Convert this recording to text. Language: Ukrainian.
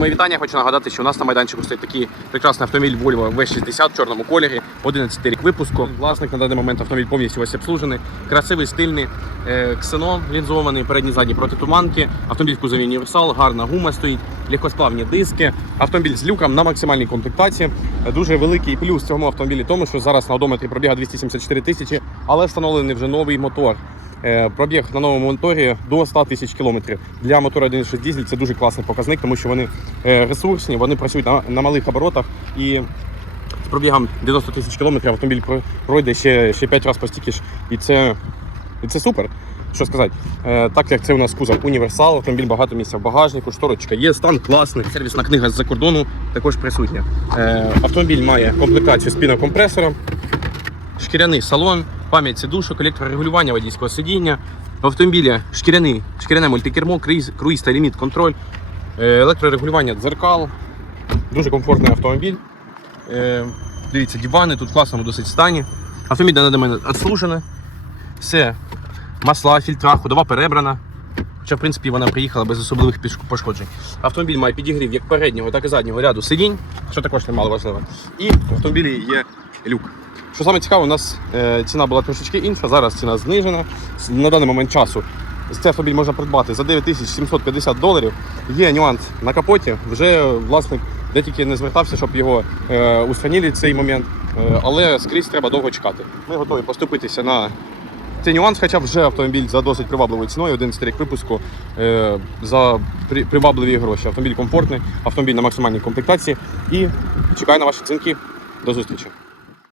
Мої вітання, хочу нагадати, що у нас на майданчику стоїть такий прекрасний автомобіль Volvo V60 в чорному кольорі, 11 рік випуску. Власник на даний момент автомобіль повністю ось обслужений, красивий, стильний, е, ксенон лінзований, передні задні протитуманки, автомобіль кузові універсал, гарна гума стоїть, легкосплавні диски, автомобіль з люком на максимальній комплектації. Дуже великий плюс цьому автомобілі, тому що зараз на одометрі пробіга 274 тисячі, але встановлений вже новий мотор. Е, Пробіг на новому моторі до 100 тисяч кілометрів. Для мотора 1.6 дізель це дуже класний показник, тому що вони е, ресурсні, вони працюють на, на малих оборотах і з пробігом 90 тисяч кілометрів автомобіль пройде ще, ще 5 разів постільки ж. І це, і це супер. Що сказати, е, так як це у нас кузов універсал, автомобіль багато місця в багажнику, шторочка є, стан класний. Сервісна книга з-за кордону також присутня. Автомобіль має комплектацію з пінокомпресором, шкіряний салон, пам'ять сидушок, електрорегулювання водійського сидіння. В автомобілі шкіряний, шкіряне мультикермо, круїз, круїз та ліміт контроль, е, електрорегулювання дзеркал. Дуже комфортний автомобіль. Е, Дивіться, дивани тут в класному досить стані. Автомобіль на мене відслужений. Все. Масла, фільтра, ходова перебрана. Хоча, в принципі, вона приїхала без особливих пошкоджень. Автомобіль має підігрів як переднього, так і заднього ряду сидінь, що також немало важливо. І в автомобілі є люк. Що саме цікаво, у нас е, ціна була трошечки інша, зараз ціна знижена. На даний момент часу цей автомобіль можна придбати за 9750 доларів. Є нюанс на капоті. Вже власник де тільки не звертався, щоб його е, устранили цей момент. Е, але скрізь треба довго чекати. Ми готові поступитися на цей нюанс, хоча вже автомобіль за досить привабливою ціною, 11 рік випуску за при, привабливі гроші. Автомобіль комфортний, автомобіль на максимальній комплектації. І чекаю на ваші дзвінки. До зустрічі.